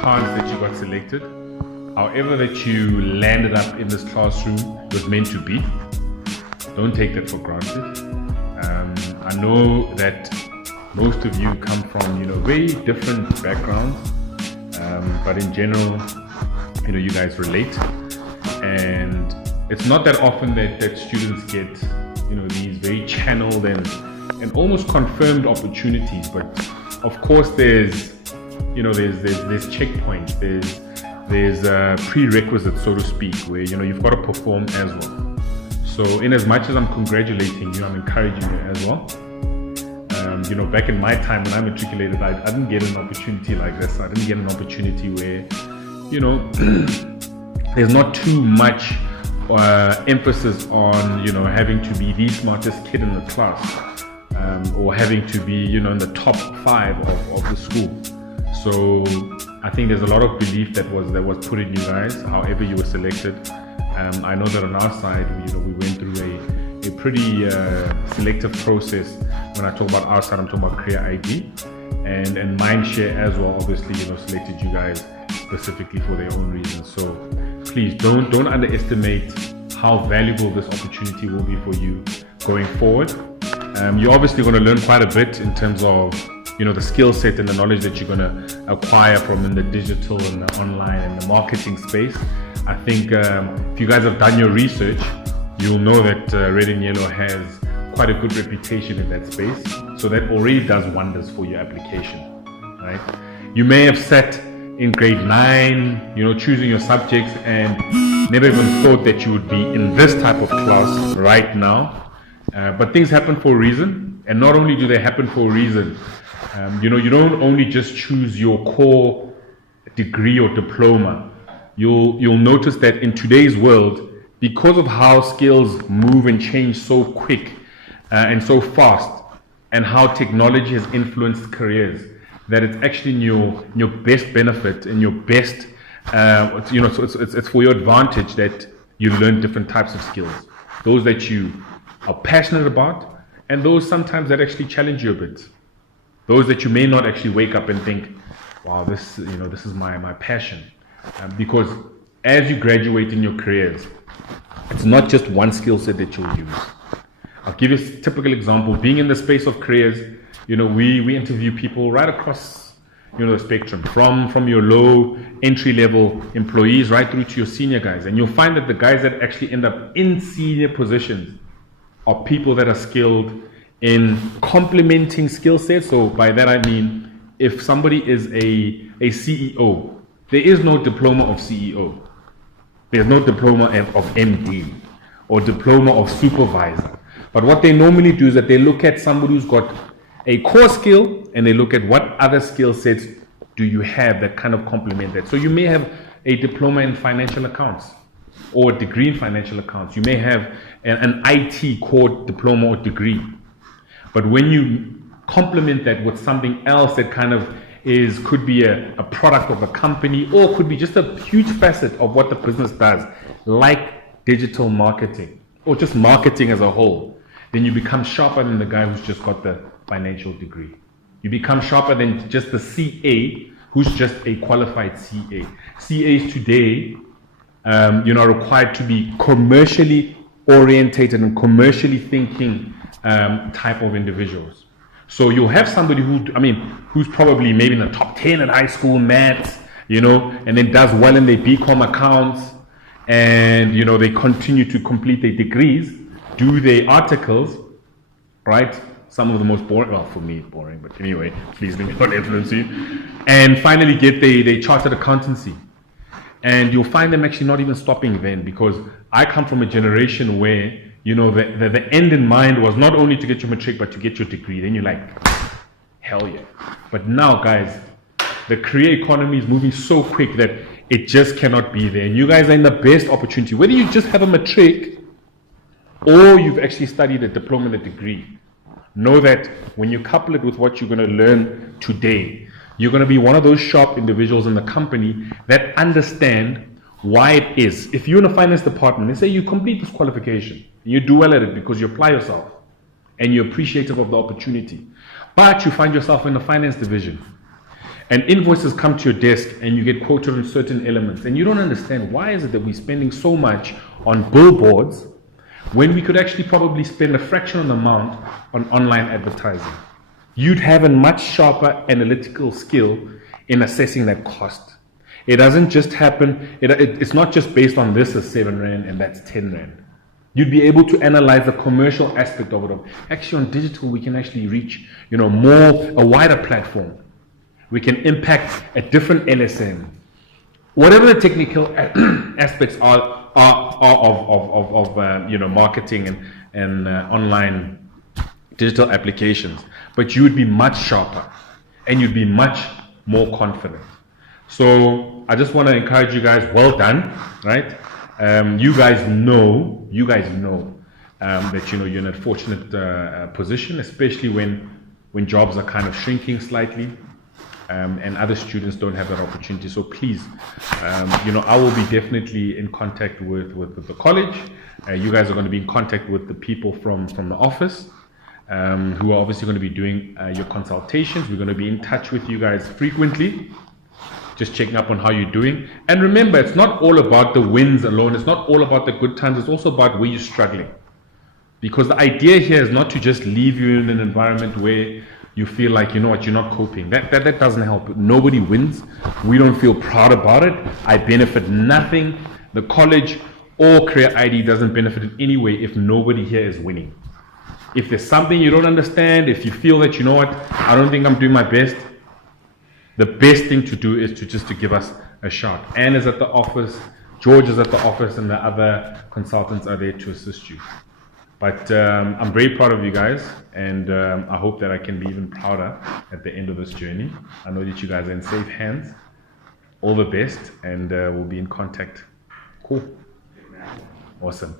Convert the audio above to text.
chance that you got selected. However that you landed up in this classroom was meant to be. Don't take that for granted. I know that most of you come from, very different backgrounds, but in general, you guys relate. And it's not that often that students get, these very channeled and almost confirmed opportunities. But of course, there's checkpoints, there's prerequisites, so to speak, where you've got to perform as well. So in as much as I'm congratulating you, I'm encouraging you as well. Back in my time when I matriculated, I didn't get an opportunity like this. I didn't get an opportunity where, there's not too much emphasis on, having to be the smartest kid in the class, or having to be, in the top 5 of the school. So I think there's a lot of belief that was put in you guys, however you were selected. I know that on our side, we went through a pretty selective process. When I talk about our side, I'm talking about Career ID and Mindshare as well. Obviously, selected you guys specifically for their own reasons. So please don't underestimate how valuable this opportunity will be for you going forward. You're obviously going to learn quite a bit in terms of the skill set and the knowledge that you're going to acquire from in the digital and the online and the marketing space. I think if you guys have done your research, you'll know that Red and Yellow has quite a good reputation in that space. So that already does wonders for your application, right? You may have sat in grade 9, choosing your subjects and never even thought that you would be in this type of class right now. But things happen for a reason. And not only do they happen for a reason, you don't only just choose your core degree or diploma. You'll notice that in today's world, because of how skills move and change so quick and so fast, and how technology has influenced careers, that it's actually in your best benefit and your best, so it's for your advantage that you learn different types of skills. Those that you are passionate about, and those sometimes that actually challenge you a bit. Those that you may not actually wake up and think, wow, this is my passion. Because as you graduate in your careers, it's not just one skill set that you'll use. I'll give you a typical example. Being in the space of careers, we interview people right across, the spectrum, from your low entry level employees right through to your senior guys. And you'll find that the guys that actually end up in senior positions are people that are skilled in complementing skill sets. So by that I mean, if somebody is a CEO, there is no diploma of CEO. There's no diploma of MD or diploma of supervisor. But what they normally do is that they look at somebody who's got a core skill and they look at what other skill sets do you have that kind of complement that. So you may have a diploma in financial accounts or a degree in financial accounts. You may have an IT core diploma or degree. But when you complement that with something else that kind of could be a product of a company, or could be just a huge facet of what the business does, like digital marketing or just marketing as a whole, then you become sharper than the guy who's just got the financial degree. You become sharper than just the CA who's just a qualified CA. CAs today, are required to be commercially orientated and commercially thinking type of individuals. So you'll have somebody who's probably maybe in the top 10 at high school maths, and then does well in their BCom accounts, and, they continue to complete their degrees, do their articles, right? Some of the most boring, well, for me, boring, but anyway, please let me not influence you. And finally get their chartered accountancy. And you'll find them actually not even stopping then, because I come from a generation where the end in mind was not only to get your matric, but to get your degree. Then you're like, hell yeah. But now, guys, the career economy is moving so quick that it just cannot be there. And you guys are in the best opportunity. Whether you just have a matric or you've actually studied a diploma and a degree, know that when you couple it with what you're going to learn today, you're going to be one of those sharp individuals in the company that understand why it is. If you're in a finance department, they say you complete this qualification, you do well at it because you apply yourself and you're appreciative of the opportunity. But you find yourself in the finance division and invoices come to your desk and you get quoted on certain elements and you don't understand why is it that we're spending so much on billboards when we could actually probably spend a fraction of the amount on online advertising. You'd have a much sharper analytical skill in assessing that cost. It doesn't just happen, it's not just based on this is 7 Rand and that's 10 Rand. You'd be able to analyze the commercial aspect of it. Actually on digital we can actually reach a wider platform. We can impact a different LSM. Whatever the technical aspects are of marketing and online digital applications, but you would be much sharper and you'd be much more confident. So I just want to encourage you guys, well done, right? You guys know that you're in a fortunate position, especially when jobs are kind of shrinking slightly. And other students don't have that opportunity. So please, I will be definitely in contact with the college. You guys are going to be in contact with the people from the office who are obviously going to be doing your consultations. We're going to be in touch with you guys frequently, just checking up on how you're doing. And remember, it's not all about the wins alone. It's not all about the good times. It's also about where you're struggling. Because the idea here is not to just leave you in an environment where you feel like, you're not coping. That doesn't help. Nobody wins. We don't feel proud about it. I benefit nothing. The college or Career ID doesn't benefit in any way if nobody here is winning. If there's something you don't understand, if you feel that, I don't think I'm doing my best, the best thing to do is to give us a shot. Anne is at the office, George is at the office, and the other consultants are there to assist you. But I'm very proud of you guys, and I hope that I can be even prouder at the end of this journey. I know that you guys are in safe hands. All the best, and we'll be in contact. Cool. Awesome.